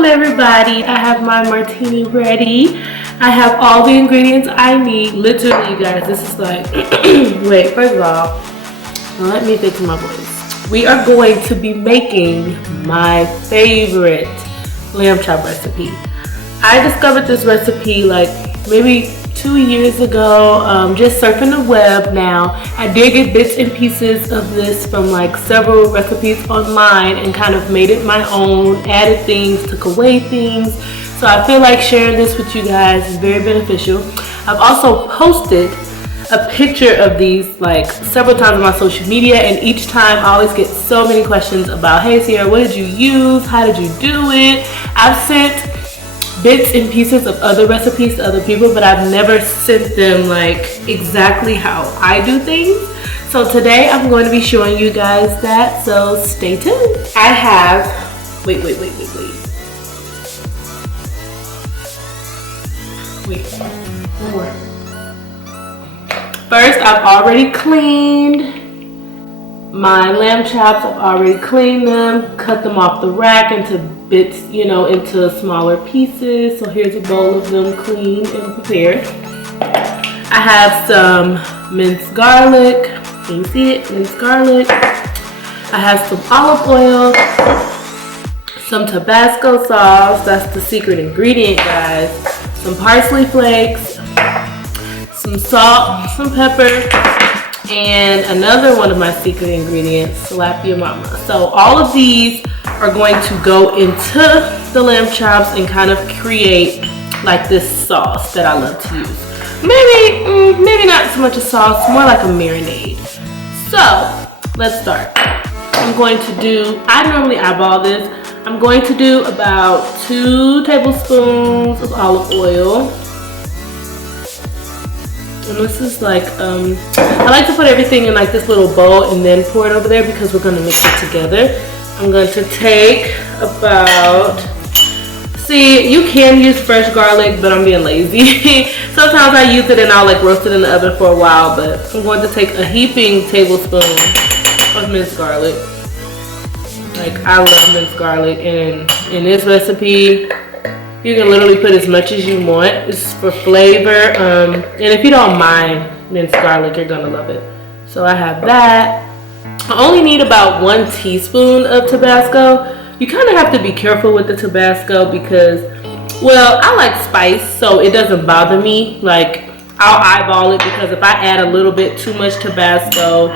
Welcome everybody. I have my martini ready. I have all the ingredients I need. Literally, guys, this is like, wait, first of all, let me fix my voice. We are going to be making my favorite lamb chop recipe. I discovered this recipe like maybe 2 years ago, just surfing the web now. I did get bits and pieces of this from like several recipes online and kind of made it my own, added things, took away things. So I feel like sharing this with you guys is very beneficial. I've also posted a picture of these like several times on my social media, and each time I always get so many questions about, hey Sierra, what did you use? How did you do it? I've sent bits and pieces of other recipes to other people, but I've never sent them like exactly how I do things. So today I'm going to be showing you guys that, so stay tuned. I have, wait. More. First, I've already cleaned my lamb chops. I've already cleaned them, cut them off the rack into bits, you know, into smaller pieces. So here's a bowl of them cleaned and prepared. I have some minced garlic. Can you see it? Minced garlic. I have some olive oil, some Tabasco sauce. That's the secret ingredient, guys. Some parsley flakes, some salt, some pepper, and another one of my secret ingredients, slap your mama. So all of these are going to go into the lamb chops and kind of create like this sauce that I love to use. Maybe not so much a sauce, more like a marinade. So let's start. I normally eyeball this. I'm going to do about 2 tablespoons of olive oil. And this is like, I like to put everything in like this little bowl and then pour it over there because we're gonna mix it together. I'm going to take about, see, you can use fresh garlic, but I'm being lazy. Sometimes I use it and I'll like roast it in the oven for a while, but I'm going to take a heaping tablespoon of minced garlic. Like, I love minced garlic, and in this recipe, you can literally put as much as you want. It's for flavor, and if you don't mind minced garlic, you're gonna love it. So I have that. I only need about 1 teaspoon of Tabasco. You kind of have to be careful with the Tabasco because, well, I like spice, so it doesn't bother me. Like, I'll eyeball it because if I add a little bit too much Tabasco,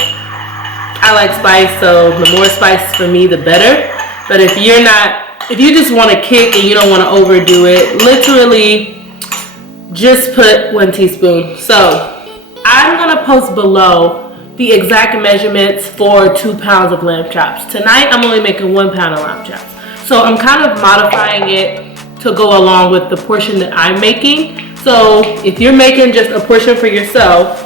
I like spice, so the more spice for me, the better. But if you just want to kick and you don't want to overdo it, literally just put 1 teaspoon. So I'm going to post below the exact measurements for 2 pounds of lamb chops. Tonight, I'm only making 1 pound of lamb chops. So I'm kind of modifying it to go along with the portion that I'm making. So if you're making just a portion for yourself,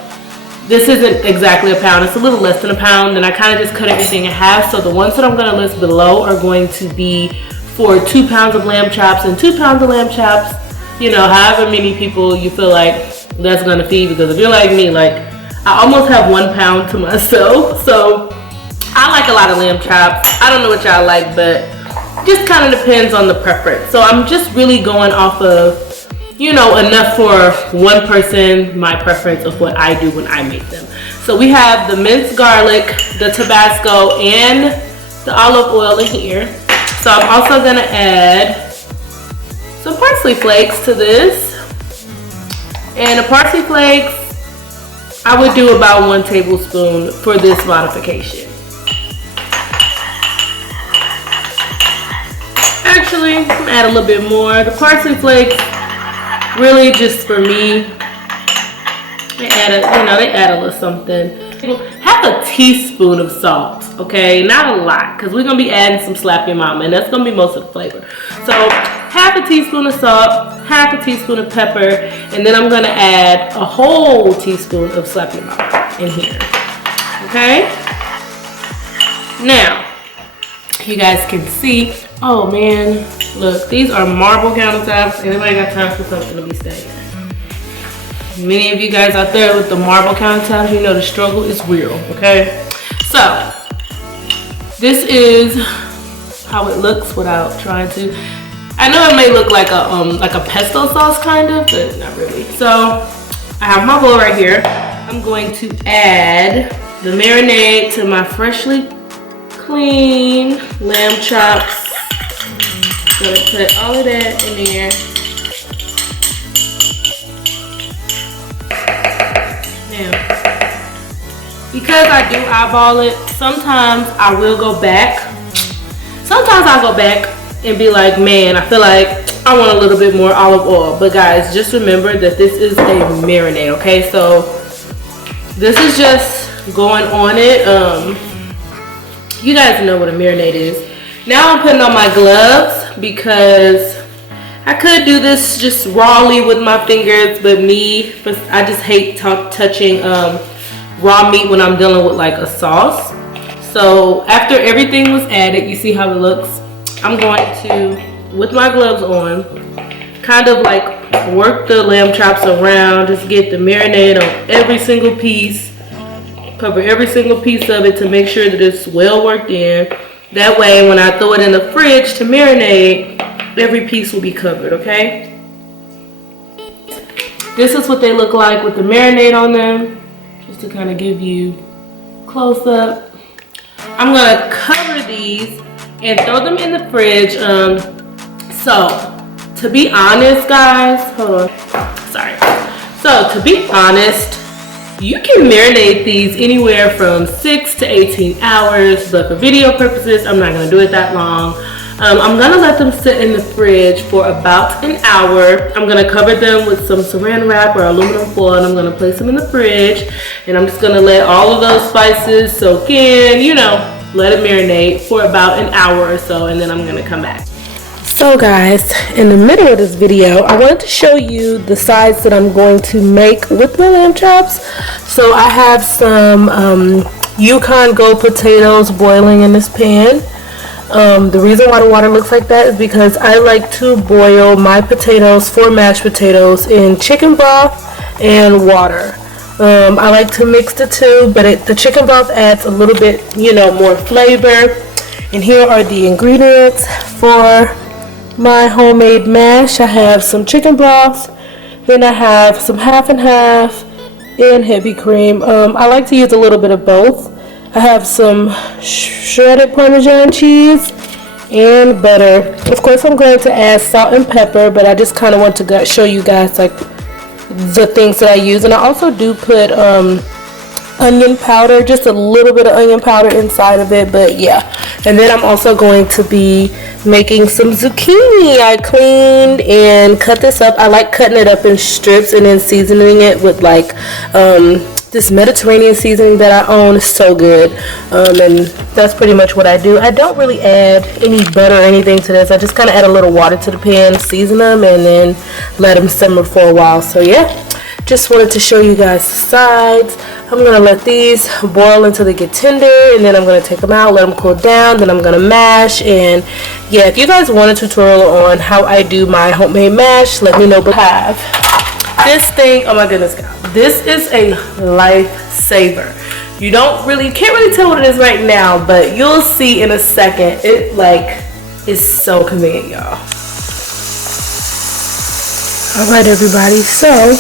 this isn't exactly a pound, it's a little less than a pound, and I kind of just cut everything in half. So the ones that I'm going to list below are going to be for 2 pounds of lamb chops, and 2 pounds of lamb chops, you know, however many people you feel like that's going to feed, because if you're like me, like, I almost have 1 pound to myself. So I like a lot of lamb chops. I don't know what y'all like, but just kind of depends on the preference. So I'm just really going off of, you know, enough for 1 person, my preference of what I do when I make them. So we have the minced garlic, the Tabasco, and the olive oil in here. So I'm also gonna add some parsley flakes to this. And the parsley flakes, I would do about 1 tablespoon for this modification. Actually, I'm gonna add a little bit more. The parsley flakes, really just for me, they add a little something. Have a teaspoon of salt, okay? Not a lot, because we're gonna be adding some slap your mama, and that's gonna be most of the flavor. So half a teaspoon of salt, half a teaspoon of pepper, and then I'm gonna add a whole teaspoon of slap your mama in here, okay? Now, you guys can see, oh man, look, these are marble countertops. Anybody got time for something to be staying? Many of you guys out there with the marble countertops, you know the struggle is real, okay? So, this is how it looks without trying to. I know it may look like a pesto sauce kind of, but not really. So I have my bowl right here. I'm going to add the marinade to my freshly cleaned lamb chops. Gonna put all of that in there. Now, because I do eyeball it, sometimes I will go back. Sometimes I'll go back and be like, man, I feel like I want a little bit more olive oil. But guys, just remember that this is a marinade, okay? So this is just going on it. You guys know what a marinade is. Now I'm putting on my gloves because I could do this just rawly with my fingers, but I just hate touching raw meat when I'm dealing with like a sauce. So after everything was added, you see how it looks. I'm going to, with my gloves on, kind of like work the lamb chops around, just get the marinade on every single piece, cover every single piece of it to make sure that it's well worked in. That way when I throw it in the fridge to marinate, every piece will be covered, okay? This is what they look like with the marinade on them, just to kind of give you close up. I'm gonna cover these and throw them in the fridge. So to be honest, guys, hold on, sorry. So to be honest, you can marinate these anywhere from 6 to 18 hours, but for video purposes, I'm not gonna do it that long. I'm gonna let them sit in the fridge for about an hour. I'm gonna cover them with some saran wrap or aluminum foil, and I'm gonna place them in the fridge. And I'm just gonna let all of those spices soak in, you know, let it marinate for about an hour or so, and then I'm gonna come back. So guys, in the middle of this video, I wanted to show you the sides that I'm going to make with my lamb chops. So I have some Yukon Gold potatoes boiling in this pan. The reason why the water looks like that is because I like to boil my potatoes for mashed potatoes in chicken broth and water. I like to mix the two, but the chicken broth adds a little bit, you know, more flavor. And here are the ingredients for my homemade mash. I have some chicken broth, then I have some half and half and heavy cream. I like to use a little bit of both. I have some shredded Parmesan cheese and butter. Of course, I'm going to add salt and pepper, but I just kind of want to show you guys like the things that I use. And I also do put onion powder, just a little bit of onion powder inside of it, but yeah. And then I'm also going to be making some zucchini. I cleaned and cut this up. I like cutting it up in strips and then seasoning it with like this Mediterranean seasoning that I own. Is so good. And that's pretty much what I do. I don't really add any butter or anything to this. I just kind of add a little water to the pan, season them, and then let them simmer for a while. So yeah, just wanted to show you guys the sides. I'm gonna let these boil until they get tender, and then I'm gonna take them out, let them cool down, then I'm gonna mash. And yeah, if you guys want a tutorial on how I do my homemade mash, let me know below. This thing, oh my goodness, God, this is a lifesaver. You can't really tell what it is right now, but you'll see in a second. It like is so convenient, y'all. All right, everybody, so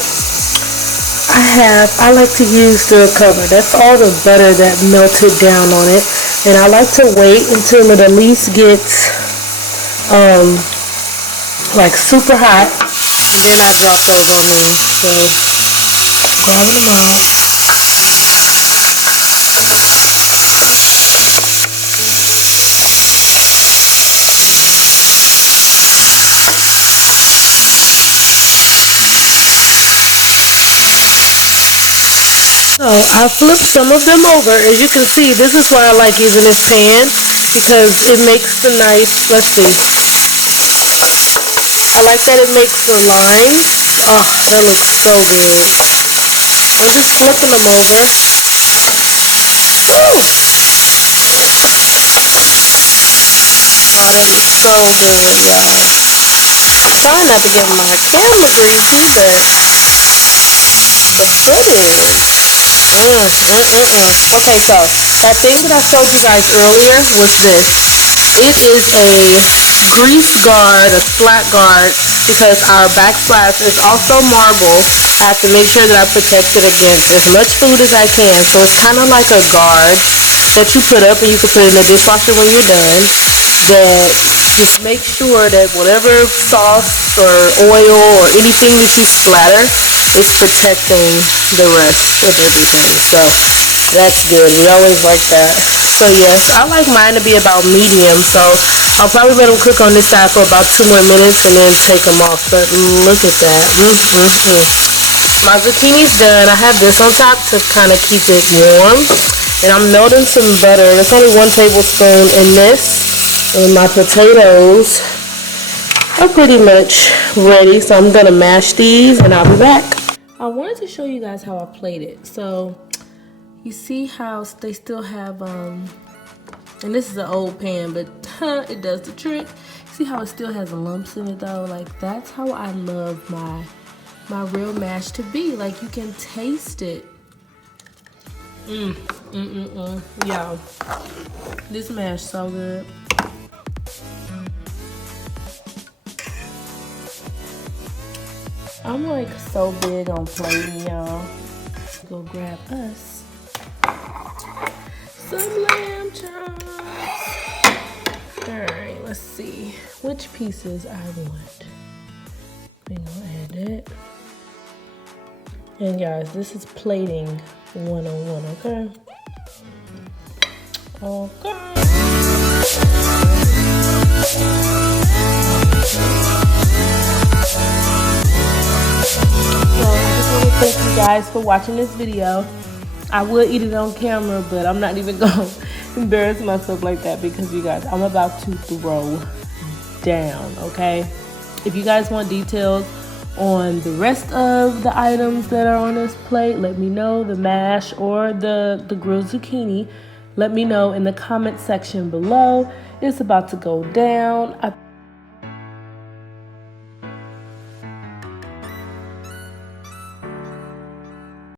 I like to use the cover. That's all the butter that melted down on it. And I like to wait until it at least gets like super hot. And then I drop those on in. So grabbing them out. So I flipped some of them over. As you can see, this is why I like using this pan, because it makes the nice, let's see. I like that it makes the lines. Oh, that looks so good. I'm just flipping them over. Ooh. Oh, that looks so good, y'all. Trying not to get my camera greasy, but looks good. Okay, so that thing that I showed you guys earlier was this. It is a grease guard, a splat guard, because our backsplash is also marble. I have to make sure that I protect it against as much food as I can. So it's kind of like a guard that you put up, and you can put it in the dishwasher when you're done. That just make sure that whatever sauce or oil or anything that you splatter is protecting the rest of everything. So that's good. We always like that. So yes, I like mine to be about medium. So I'll probably let them cook on this side for about 2 more minutes and then take them off. But look at that. My zucchini's done. I have this on top to kind of keep it warm. And I'm melting some butter. There's only 1 tablespoon in this. And my potatoes are pretty much ready. So I'm going to mash these and I'll be back. I wanted to show you guys how I played it. So you see how they still have, and this is an old pan, but it does the trick. See how it still has lumps in it though? Like that's how I love my real mash to be. Like you can taste it. Yeah, this mash so good. I'm like so big on plating, y'all. Go grab us some lamb chops. Alright, let's see which pieces I want. We're gonna add it. And guys, this is plating 101, okay? Okay. So I just want to thank you guys for watching this video. I would eat it on camera, but I'm not even going to embarrass myself like that because you guys, I'm about to throw down, okay? If you guys want details on the rest of the items that are on this plate, let me know. The mash or the grilled zucchini, let me know in the comment section below. It's about to go down.